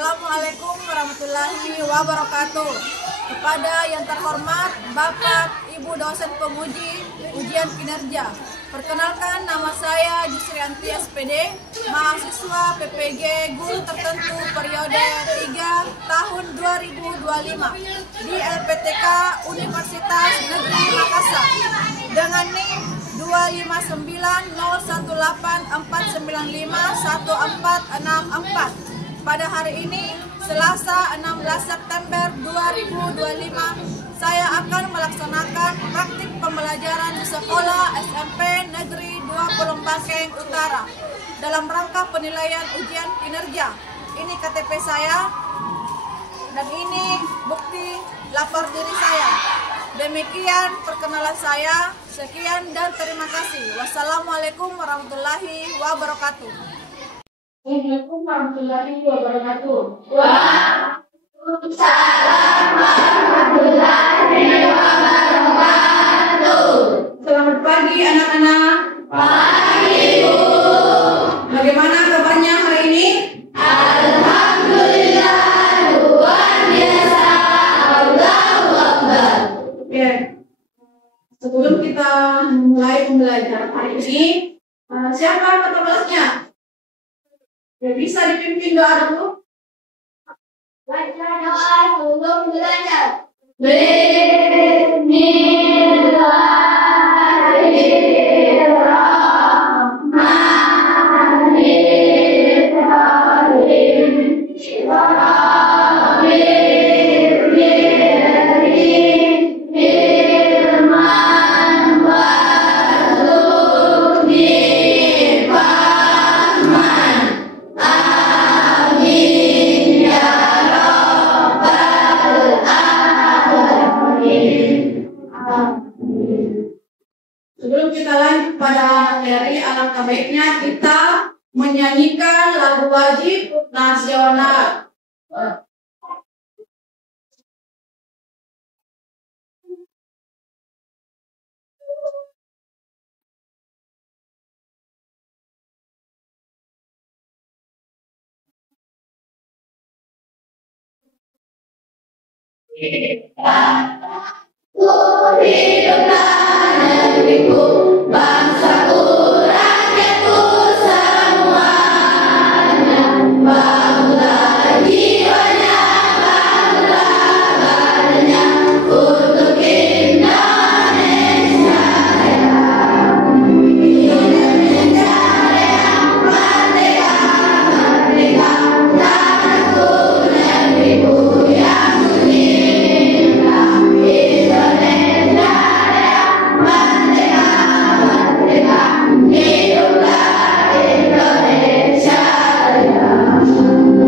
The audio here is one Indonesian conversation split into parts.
Assalamualaikum warahmatullahi wabarakatuh. Kepada yang terhormat Bapak Ibu dosen penguji ujian kinerja, perkenalkan nama saya Jusrianti SPD, mahasiswa PPG Guru Tertentu periode 3 tahun 2025 di LPTK Universitas Negeri Makassar dengan NIM 25908495144. Pada hari ini, Selasa 16 September 2025, saya akan melaksanakan praktik pembelajaran di Sekolah SMP Negeri 20 Bangkeng Utara dalam rangka penilaian ujian kinerja. Ini KTP saya dan ini bukti lapor diri saya. Demikian perkenalan saya. Sekian dan terima kasih. Wassalamualaikum warahmatullahi wabarakatuh. Assalamualaikum warahmatullahi wabarakatuh. Waalaikumsalam warahmatullahi wabarakatuh. Selamat pagi anak-anak. Pagi, Bu. Bagaimana kabarnya hari ini? Alhamdulillah, luar biasa. Allahu Akbar. Oke. Sebelum kita mulai pembelajaran hari ini, siapa kata balasnya? Ya, bisa dipimpin doa dulu. Baca doa sebelum belajar. Sebelum kita lanjut pada materi, alangkah baiknya kita menyanyikan lagu wajib nasional. Hiduplah negeriku, bangsaku, rakyatku semuanya. Bangunlah jiwanya, bangunlah badannya untuk Indonesia Raya. Indonesia Raya, merdeka, merdeka, tanahku, negeriku yang indah. Indonesia Raya, merdeka, merdeka, hiduplah Indonesia Raya.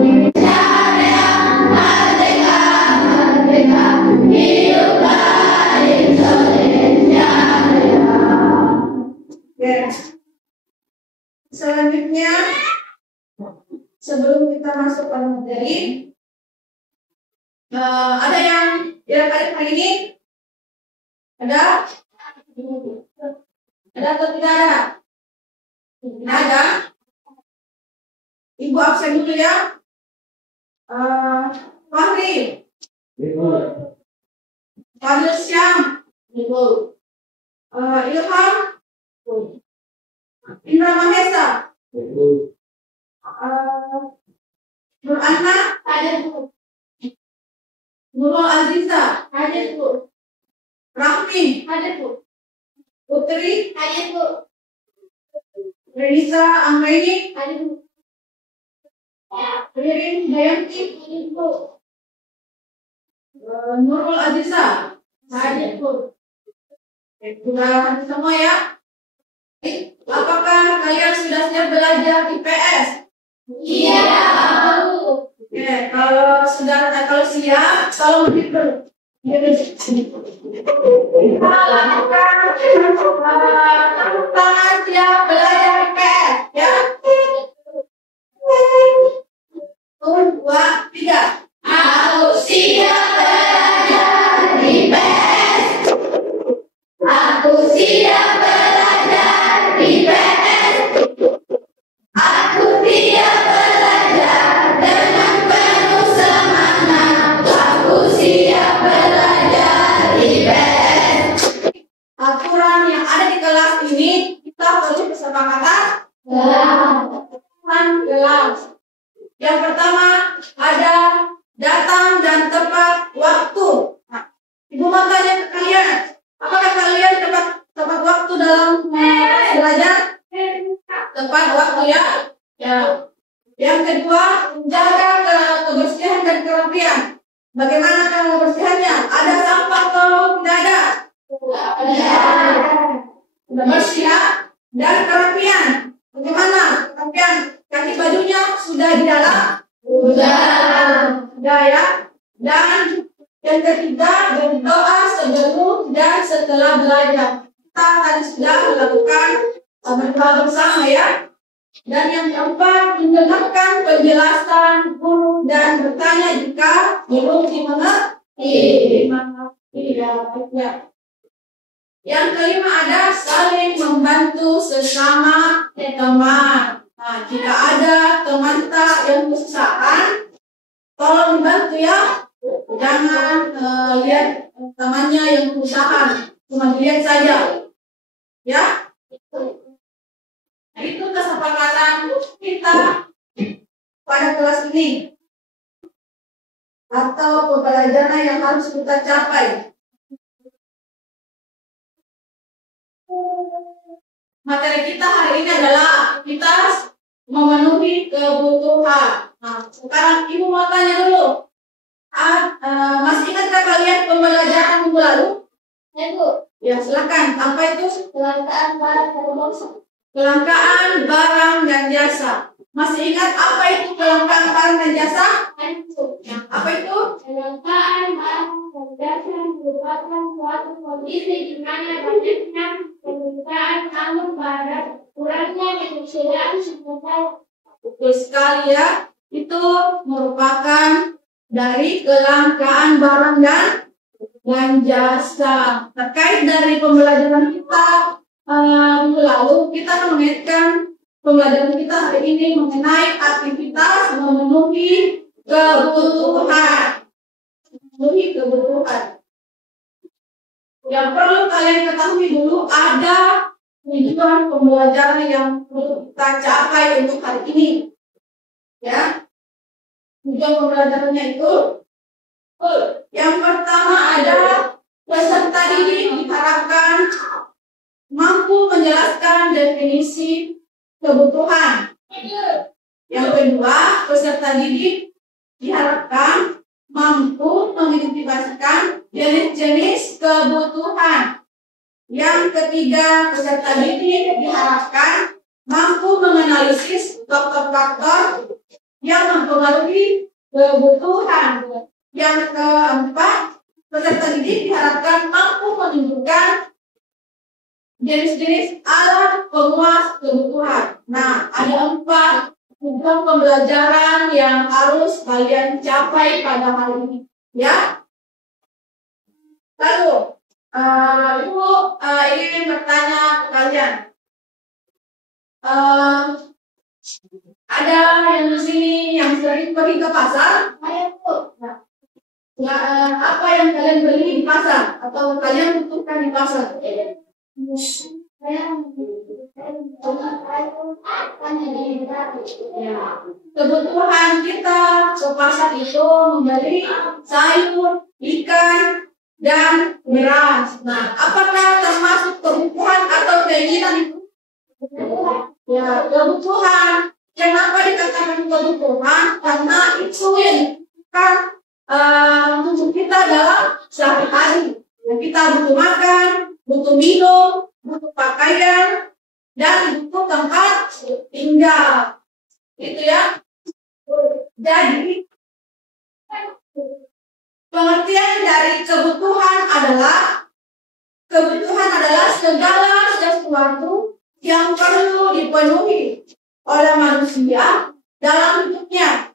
Indonesia Raya, merdeka, merdeka, hiduplah Indonesia Raya. Oke. Selanjutnya, sebelum kita masuk ke materi, ada yang kali ini? Ada? Ada atau tidak ada? Tidak ada. Ibu absen dulu ya. Fahri. Fadil Syam. Ilham. Indra Mahesa. Nur Anna. Hadir, Bu. Nurul Aziza. Hadir, Bu. Rahmi. Hadir, Bu. Putri. Hadir, Bu. Renisa Anggraini. Hadir, Bu. Ririn Dayanti. Hadir, Bu. Nurul Aziza. Hadir, Bu. Sudah hadir semua ya? Apakah kalian sudah siap belajar IPS? Iya, Bu. Oke, kalau siap, tolong duduk. Tepuk tangan siap belajar IPS ya. 1, 2, 3. Aku siap belajar di PS. Aku siap belajar di PS. Aku siap belajar dengan penuh Bagaimana cara membersihkannya? Ada sampah atau tidak ada? Sudah bersih ya? Dan kerapian. Bagaimana kerapian? Kaki bajunya sudah di dalam? Sudah ya. Dan yang ketiga, berdoa sebelum dan setelah belajar. Kita tadi sudah melakukan berdoa bersama ya. Dan yang keempat, mendengarkan penjelasan guru dan bertanya jika belum dimengerti. Ya. Yang kelima ada saling membantu sesama teman. Nah, jika ada teman kita yang kesusahan, tolong dibantu ya. Jangan lihat temannya yang kesusahan, cuma dilihat saja. Ya. Nah, itu kesepakatan kita pada kelas ini atau pembelajaran yang harus kita capai. Materi kita hari ini adalah aktivitas memenuhi kebutuhan. Nah, sekarang Ibu mau tanya dulu. Masih ingatkah kalian pembelajaran minggu lalu? Ya, silakan. Apa itu? Kelangkaan barang dan jasa. Masih ingat apa itu kelangkaan barang dan jasa? Apa itu? Kelangkaan barang dan jasa merupakan suatu kondisi di mana banyaknya permintaan namun kurangnya ketersediaan sumber. Betul sekali ya. Itu merupakan dari kelangkaan barang dan jasa. Terkait dari pembelajaran kita minggu lalu, kita mengaitkan pembelajaran kita hari ini mengenai aktivitas memenuhi kebutuhan. Memenuhi kebutuhan. Yang perlu kalian ketahui dulu, ada tujuan pembelajaran yang perlu kita capai untuk hari ini. Ya, tujuan pembelajarannya itu yang pertama ada peserta didik diharapkan mampu menjelaskan definisi kebutuhan. Yang kedua, peserta didik diharapkan mampu mengidentifikasikan jenis-jenis kebutuhan. Yang ketiga, peserta didik diharapkan mampu menganalisis faktor-faktor yang mempengaruhi kebutuhan. Yang keempat, peserta didik diharapkan mampu menunjukkan jenis-jenis alat pemuas kebutuhan. Nah, ada 4 tujuan pembelajaran yang harus kalian capai pada hari ini, ya. Lalu, Ibu ingin bertanya ke kalian. Ada yang di sini yang sering pergi ke pasar? Apa yang kalian beli di pasar atau kalian butuhkan di pasar? Kebutuhan kita ke pasar itu membeli sayur, ikan, dan beras. Nah, apakah termasuk kebutuhan atau keinginan itu? Ya, kebutuhan. Kenapa dikatakan kebutuhan? Karena itu yang dibutuhkan untuk kita dalam sehari-hari. Kita butuh makan, butuh minum, butuh pakaian, dan butuh tempat tinggal. Itu ya. Jadi, pengertian dari kebutuhan adalah segala sesuatu yang perlu dipenuhi oleh manusia dalam hidupnya.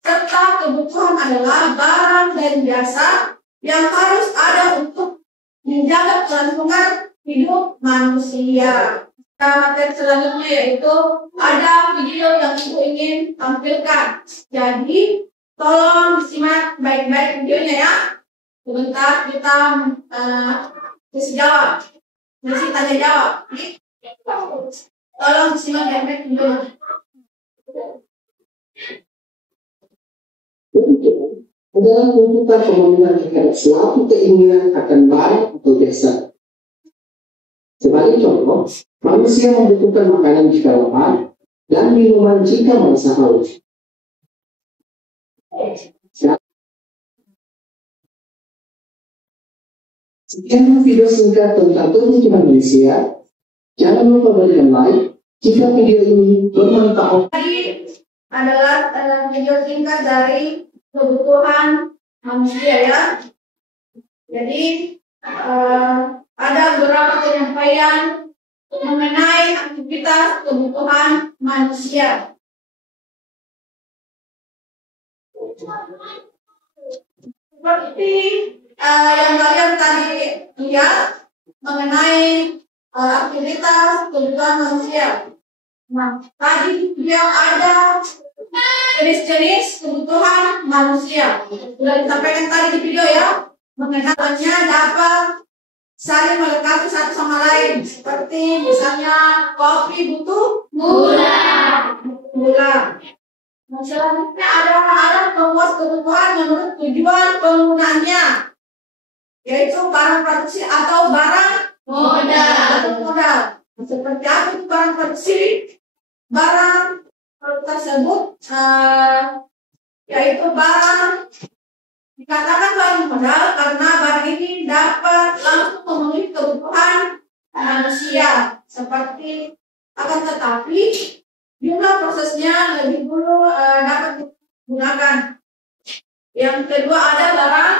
Serta kebutuhan adalah barang dan jasa yang harus ada untuk menjaga kelangsungan hidup manusia. Materi selanjutnya yaitu ada video yang Ibu ingin tampilkan. Jadi tolong disimak baik-baik videonya ya. Sebentar kita sesi jawab, sesi tanya jawab. Tolong disimak baik-baik videonya. Adalah tuntutan pembangunan terhadap suatu keinginan akan barang atau jasa. Sebagai contoh, manusia membutuhkan makanan jika lapar dan minuman jika merasa haus. Sekian video singkat tentang kebutuhan manusia. Jangan lupa berikan like jika video ini bermanfaat. Tadi adalah video singkat dari kebutuhan manusia ya. Jadi ada beberapa penyampaian mengenai aktivitas kebutuhan manusia. Seperti yang kalian tadi lihat mengenai aktivitas kebutuhan manusia. Nah, tadi dia ada jenis-jenis kebutuhan manusia. Sudah disampaikan tadi di video ya, mengenainya dapat saling melengkapi satu sama lain. Seperti misalnya kopi butuh gula. Nah, selanjutnya ada pemuas kebutuhan menurut tujuan penggunaannya, yaitu barang produksi atau barang modal. Seperti apa itu barang produksi? Barang tersebut yaitu barang dikatakan barang modal karena barang ini dapat langsung memenuhi kebutuhan manusia. Seperti akan tetapi jumlah prosesnya lebih dulu dapat digunakan. Yang kedua ada barang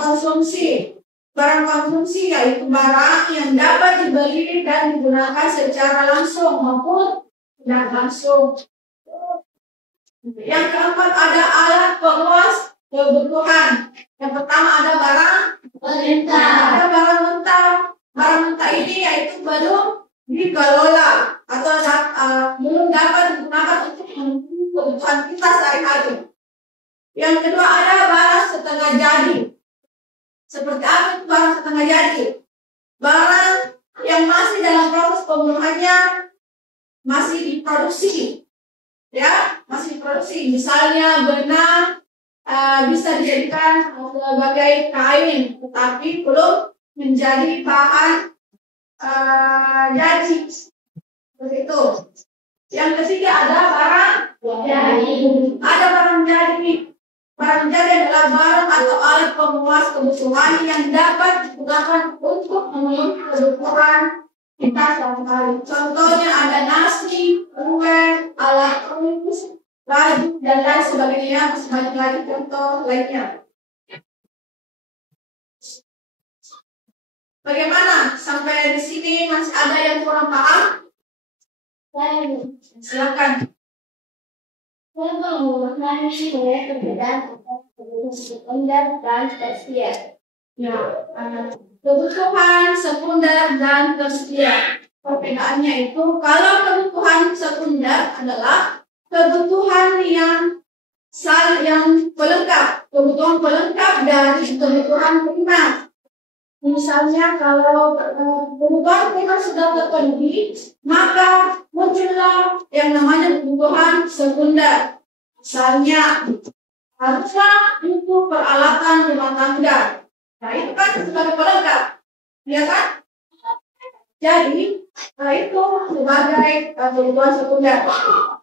konsumsi. Barang konsumsi yaitu barang yang dapat dibeli dan digunakan secara langsung maupun tidak langsung. Yang keempat ada alat pemuas kebutuhan. Yang pertama ada barang mentah. Ada barang mentah. Barang mentah ini yaitu belum dikelola atau belum dapat digunakan untuk kebutuhan kita sehari-hari. Yang kedua ada barang setengah jadi. Seperti apa itu barang setengah jadi? Barang yang masih dalam proses pembuatannya, masih diproduksi, ya, masih diproduksi. Misalnya benang bisa dijadikan sebagai kain, tetapi belum menjadi bahan jadi. Seperti itu. Yang ketiga ada barang jadi. Ada barang jadi. Barang jadi adalah barang atau alat pemuas kebutuhan yang dapat digunakan untuk memenuhi kebutuhan kita sehari-hari. Contohnya ada nasi, kue, alat tulis, baju, dan lain sebagainya. Masih banyak lagi contoh lainnya. Bagaimana? Sampai di sini masih ada yang kurang paham? Silakan. Perbedaan kebutuhan sekunder dan tersier. Ya, kebutuhan sekunder dan tersier. Perbedaannya itu, kalau kebutuhan sekunder adalah kebutuhan yang pelengkap, kebutuhan pelengkap dari kebutuhan primer. Misalnya kalau kebutuhan primer sudah terpenuhi, maka muncullah yang namanya kebutuhan sekunder. Misalnya harusnya untuk peralatan rumah tangga. Nah, itu kan sebagai pelengkap, ya kan? Jadi, itu sebagai kebutuhan sekunder.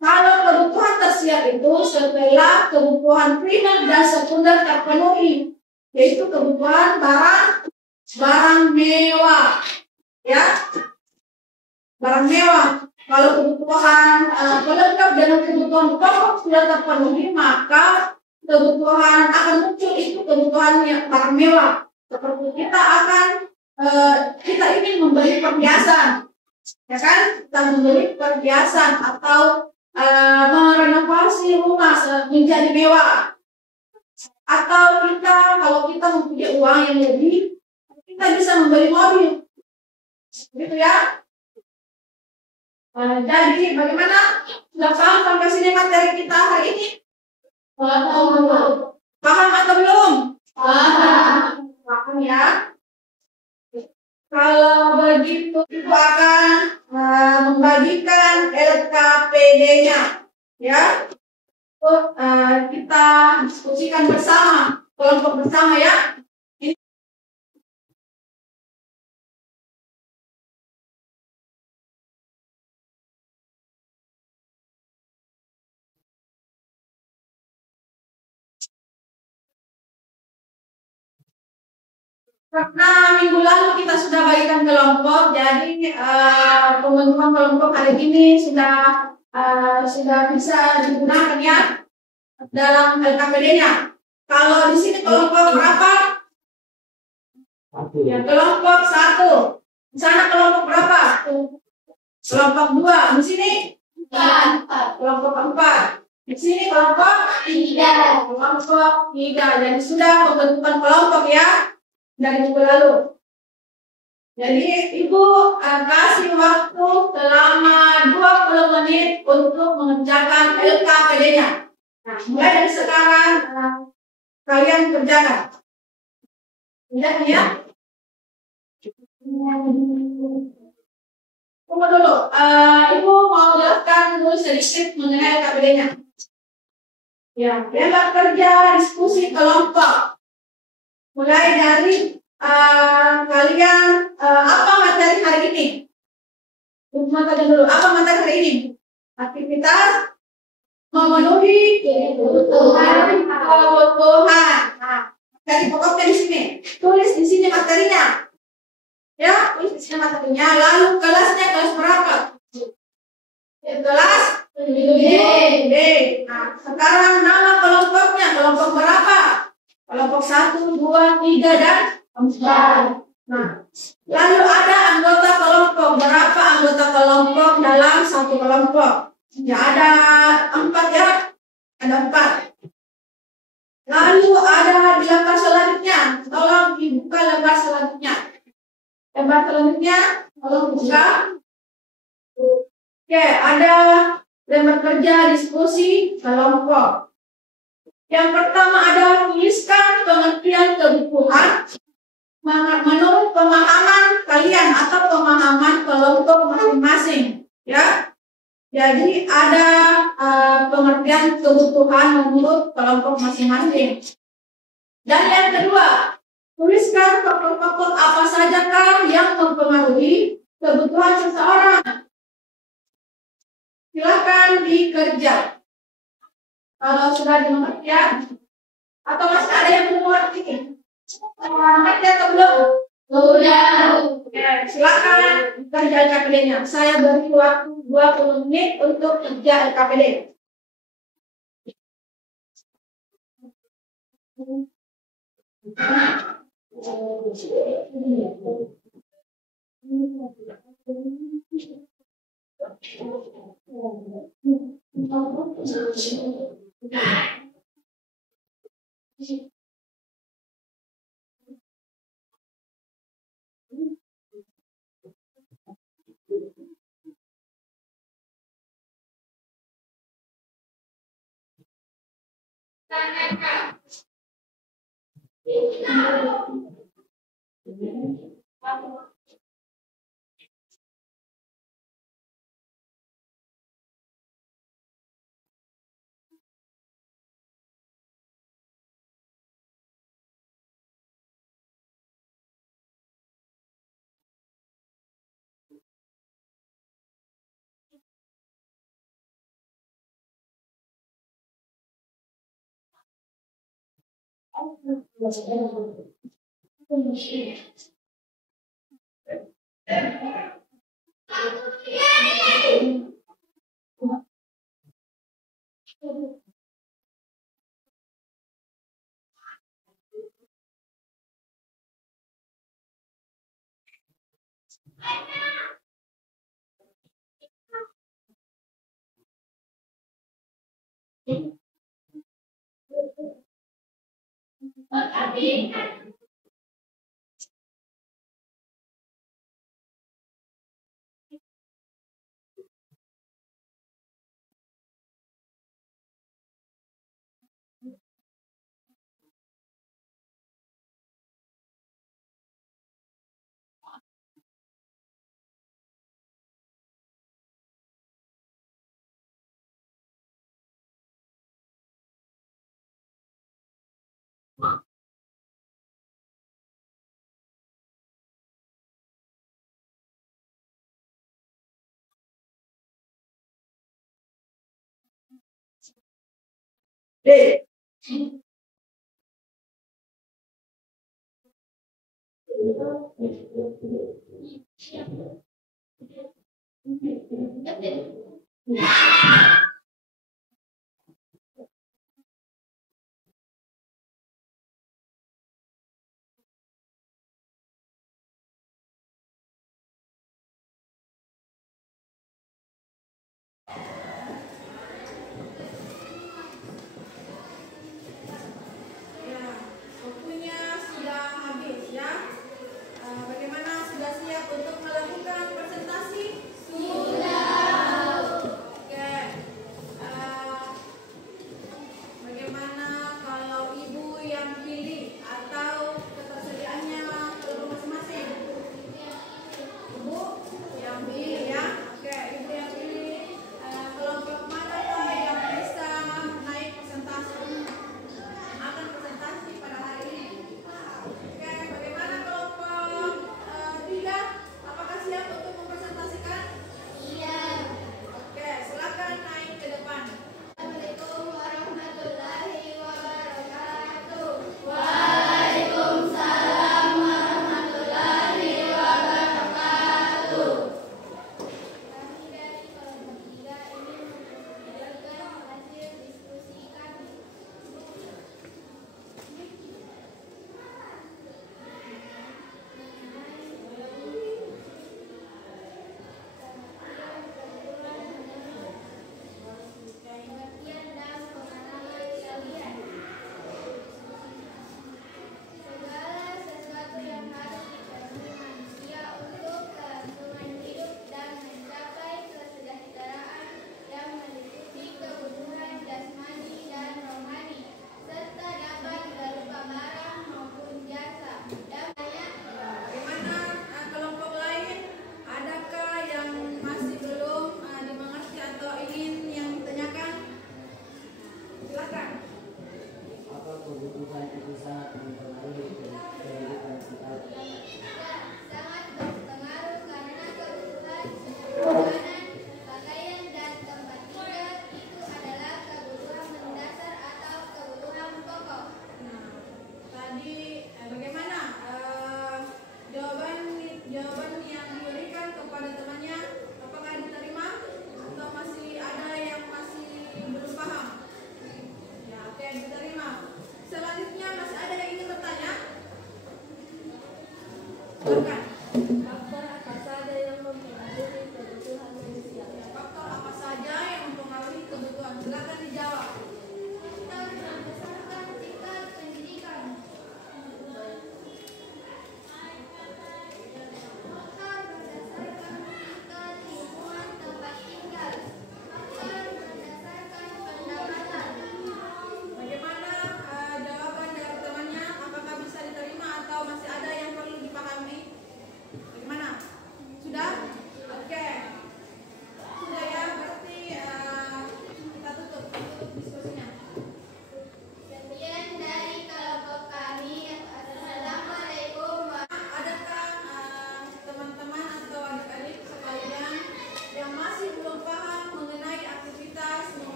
Kalau kebutuhan tersier itu setelah kebutuhan primer dan sekunder terpenuhi, yaitu kebutuhan barang mewah, ya, barang mewah. Kalau kebutuhan pelengkap dengan kebutuhan pokok sudah terpenuhi, maka kebutuhan akan muncul itu kebutuhan yang barang mewah. Seperti kita ingin membeli perhiasan, ya kan? Kita membeli perhiasan atau merenovasi rumah menjadi mewah. Atau kalau kita mempunyai uang yang lebih, kita bisa membeli mobil, gitu ya. Jadi bagaimana? Sudah paham sampai sini materi kita hari ini? Paham atau belum? Paham ya. Kalau begitu itu akan membagikan LKPD-nya, ya. Kita diskusikan bersama, kelompok bersama ya. Karena minggu lalu kita sudah bagikan kelompok, jadi pembentukan kelompok hari ini sudah bisa digunakan ya dalam LKPD-nya. Kalau di sini kelompok berapa? Ya, kelompok 1. Di sana kelompok berapa? Kelompok 2. Di sini? 4. Kelompok 4. Di sini kelompok 3. Kelompok 3. Jadi sudah pembentukan kelompok ya dari minggu lalu. Jadi Ibu kasih waktu selama 20 menit untuk mengerjakan LKPD-nya. Nah, mulai dari sekarang kalian kerjakan. Kerjakan ya. Tunggu dulu. Ibu mau jelaskan dulu sedikit mengenai LKPD-nya. Ya, lembak kerja diskusi kelompok. Mulai dari kalian apa materi hari ini? Ibu tanya dulu, apa materi hari ini? Aktivitas memenuhi kebutuhan. Nah, dari pokoknya di sini. Tulis di sini materinya. Ya, tulis di sini materinya. Lalu kelasnya kelas berapa? Kelas D. Nah, sekarang nama kelompoknya kelompok berapa? Kelompok 1, 2, 3, dan 4. Nah, lalu ada anggota kelompok. Berapa anggota kelompok dalam satu kelompok? Ya, ada 4 ya. Ada 4. Lalu ada di lembar selanjutnya. Tolong dibuka lembar selanjutnya. Lembar selanjutnya, tolong buka. Oke, ada lembar kerja diskusi kelompok. Yang pertama ada tuliskan pengertian kebutuhan menurut pemahaman kalian atau pemahaman kelompok masing-masing. Ya, jadi ada pengertian kebutuhan menurut kelompok masing-masing. Dan yang kedua, tuliskan faktor-faktor apa sajakah yang mempengaruhi kebutuhan seseorang. Silakan dikerja. Kalau sudah dimengerti ya, atau masih ada yang belum mengerti? Mengerti atau belum? Sudah. Oke, silakan kerja LKPD-nya. Saya beri waktu 20 menit untuk kerja LKPD. D. Ya, waktunya sudah habis ya. Bagaimana, sudah siap untuk melakukan presentasi? Sudah. Oke. Bagaimana kalau ibu yang pilih atau ketersediaannya kelompok masing-masing? Ibu yang pilih ya. Oke, ibu yang pilih. Kelompok mana yang bisa naik presentasi? Akan presentasi pada hari ini. Oke, bagaimana kelompok 3? Apakah siap untuk mempresentasikan? Iya. Oke, silakan naik ke depan. Assalamualaikum warahmatullahi wabarakatuh. Waalaikumsalam warahmatullahi wabarakatuh. Kami dari kelompok 3 ingin memperkenalkan hasil diskusi kami. Pengertian dan pengalaman kalian. Segala sesuatu yang harus dipenuhi manusia untuk kelangsungan hidup dan mencapai kesejahteraan yang meliputi kebutuhan jasmani dan rohani, serta dapat berupa barang maupun jasa. Dan banyak Bagaimana kelompok lain? Adakah yang masih belum dimengerti atau ingin yang ditanyakan? Silakan. Apa kebutuhan itu sangat